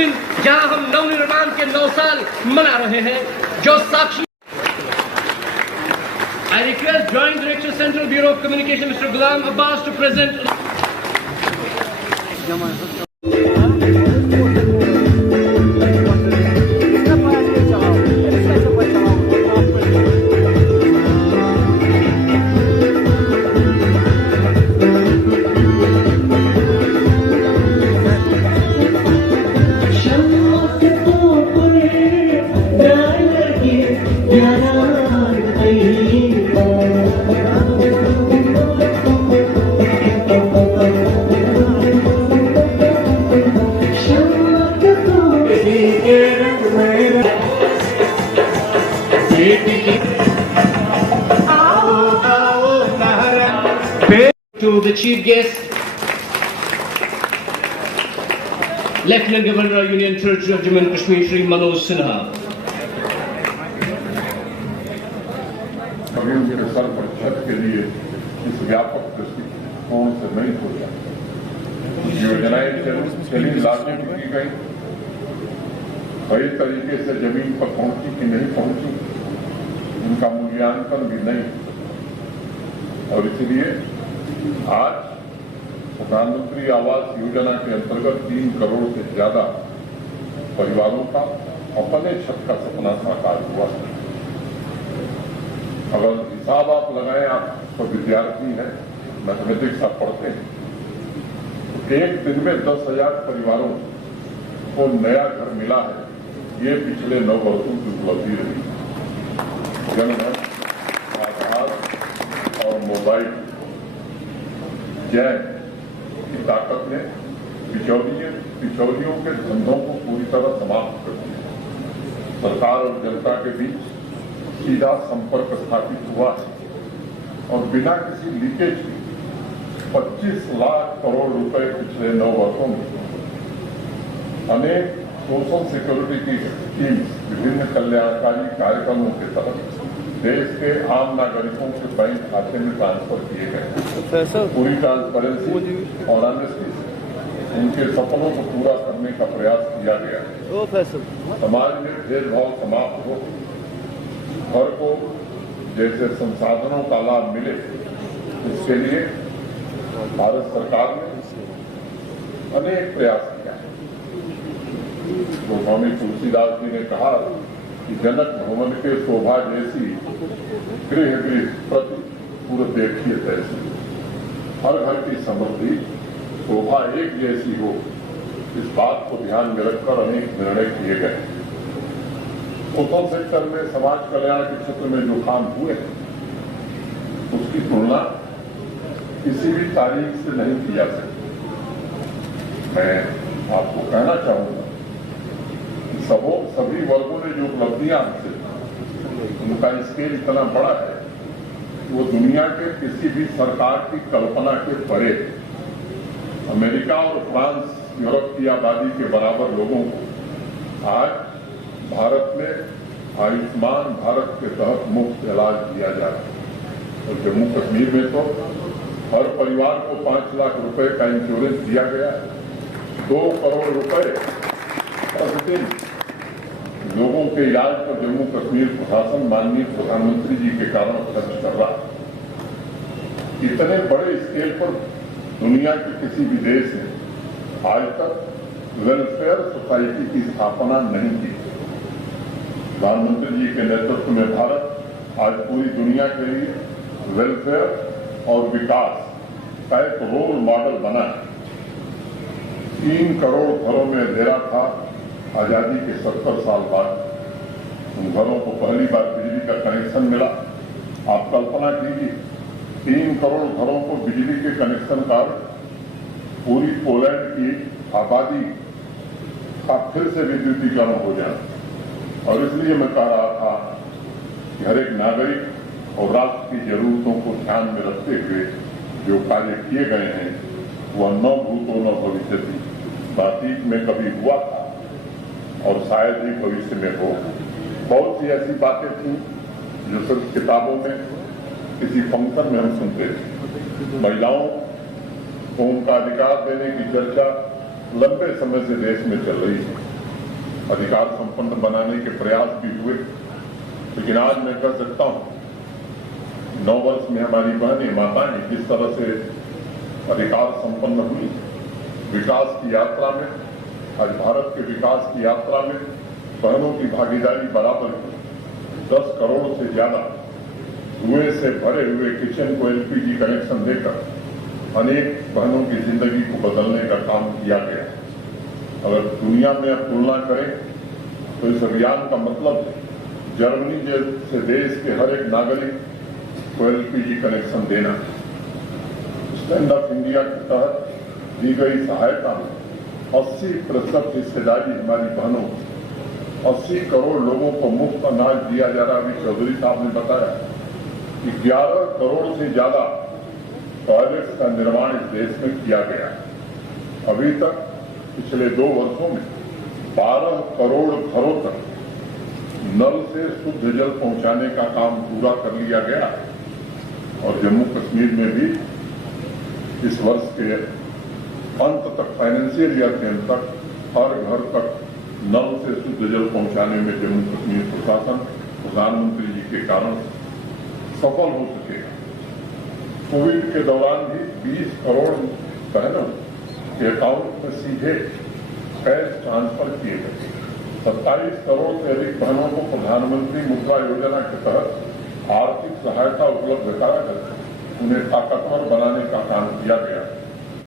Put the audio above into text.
दिन जहां हम नवनिर्माण के 9 साल मना रहे हैं, जो साक्षी। I request Joint Director Central Bureau of Communication Mr. Ghulam Abbas to present. To the Chief Guest, Lieutenant Governor Union Territory of Jammu and Kashmir, Shri Manoj Sinha. कभी उनके सर पर छत के लिए इस व्यापक दृष्टिकोण से नहीं सोचा। योजनाएं चली लागू की गई, सही तरीके से जमीन पर पहुंची कि नहीं पहुंची, उनका मूल्यांकन भी नहीं। और इसलिए आज प्रधानमंत्री आवास योजना के अंतर्गत 3 करोड़ से ज्यादा परिवारों का अपने छत का सपना साकार हुआ। अगर हिसाब आप लगाएं, आप तो विद्यार्थी हैं, मैथमेटिक्स आप पढ़ते हैं, तो एक दिन में 10,000 परिवारों को नया घर मिला है। ये पिछले 9 वर्षों की उपलब्धि रही। जनधन, आधार और मोबाइल जय की ताकत ने बिचौलियों के धंधों को पूरी तरह समाप्त कर दिया। सरकार और जनता के बीच सीधा संपर्क स्थापित हुआ है और बिना किसी लीकेज के 25 लाख करोड़ रुपए पिछले 9 वर्षों में अनेक सोशल सिक्योरिटी की स्कीम्स, विभिन्न कल्याणकारी कार्यक्रमों के तहत देश के आम नागरिकों के बैंक खाते में ट्रांसफर किए गए। पूरी ट्रांसपेरेंसी और ऑनेस्टी से उनके सपनों को पूरा करने का प्रयास किया गया। समाज में भेदभाव समाप्त हो, हर को जैसे संसाधनों का लाभ मिले, इसके लिए भारत सरकार ने अनेक प्रयास किया है। तो स्वामी तुलसीदास जी ने कहा कि जनक भवन के शोभा जैसी गृह प्रति पूर्व देखिए तैसी। हर घर की समृद्धि शोभा एक जैसी हो, इस बात को ध्यान में रखकर अनेक निर्णय किए गए। सोशल सेक्टर में समाज कल्याण के क्षेत्र में जो काम हुए हैं, उसकी तुलना किसी भी तारीख से नहीं की जा सकती। मैं आपको कहना चाहूंगा, सभी वर्गों ने जो उपलब्धियां हासिल, उनका स्केल इतना बड़ा है कि वो दुनिया के किसी भी सरकार की कल्पना के परे। अमेरिका और फ्रांस, यूरोप की आबादी के बराबर लोगों को आज भारत में आयुष्मान भारत के तहत मुफ्त इलाज दिया जा रहा है। और जम्मू कश्मीर में तो हर परिवार को 5 लाख रुपए का इंश्योरेंस दिया गया है। 2 करोड़ रुपए प्रतिदिन लोगों के इलाज पर जम्मू कश्मीर प्रशासन माननीय प्रधानमंत्री जी के कारण खर्च कर रहा है। इतने बड़े स्केल पर दुनिया के किसी भी देश ने आज तक वेलफेयर सोसाइटी की स्थापना नहीं की। प्रधानमंत्री जी के नेतृत्व में भारत आज पूरी दुनिया के लिए वेलफेयर और विकास का एक रोल मॉडल बना है। 3 करोड़ घरों में अंधेरा था आजादी के 70 साल बाद। उन घरों को पहली बार बिजली का कनेक्शन मिला। आप कल्पना कीजिए, 3 करोड़ घरों को बिजली के कनेक्शन का पूरी पोलैंड की आबादी का फिर से विद्युतीकरण हो जाना। और इसलिए मैं कह रहा था कि हर एक नागरिक और राष्ट्र की जरूरतों को ध्यान में रखते हुए जो कार्य किए गए हैं, वह न भूतो न भविष्यति, अतीत में कभी हुआ था और शायद ही भविष्य में हो। बहुत सी ऐसी बातें थी जो सिर्फ किताबों में, किसी फंक्शन में हम सुनते थे। महिलाओं को उनका अधिकार देने की चर्चा लंबे समय से देश में चल रही है। अधिकार संपन्न बनाने के प्रयास भी हुए, लेकिन आज मैं कह सकता हूं 9 वर्ष में हमारी बहनें माताएं जिस तरह से अधिकार संपन्न हुई विकास की यात्रा में, आज भारत के विकास की यात्रा में बहनों की भागीदारी बराबर हुई। 10 करोड़ से ज्यादा धुएं से भरे हुए किचन को एलपीजी कनेक्शन देकर अनेक बहनों की जिंदगी को बदलने का काम किया गया। अगर दुनिया में अब तुलना करें तो इस अभियान का मतलब जर्मनी जैसे देश के हर एक नागरिक को एलपीजी कनेक्शन देना। स्टैंड अप इंडिया के तहत दी गई सहायता में 80% हिस्सेदारी हमारी बहनों, 80 करोड़ लोगों को मुफ्त अनाज दिया जा रहा। अभी चौधरी साहब ने बताया कि 11 करोड़ से ज्यादा टॉयलेट्स का निर्माण इस देश में किया गया है। अभी तक पिछले 2 वर्षों में 12 करोड़ घरों तक नल से शुद्ध जल पहुंचाने का काम पूरा कर लिया गया है और जम्मू कश्मीर में भी इस वर्ष के अंत तक, फाइनेंशियल ईयर के अंत तक, हर घर तक नल से शुद्ध जल पहुंचाने में जम्मू कश्मीर प्रशासन प्रधानमंत्री जी के कारण सफल हो चुके हैं। कोविड के दौरान भी 20 करोड़ बहनों के अकाउंट में सीधे कैश ट्रांसफर किए गए। 27 करोड़ से अधिक बहनों को प्रधानमंत्री मुद्रा योजना के तहत आर्थिक सहायता उपलब्ध कराकर उन्हें ताकतवर बनाने का काम किया गया।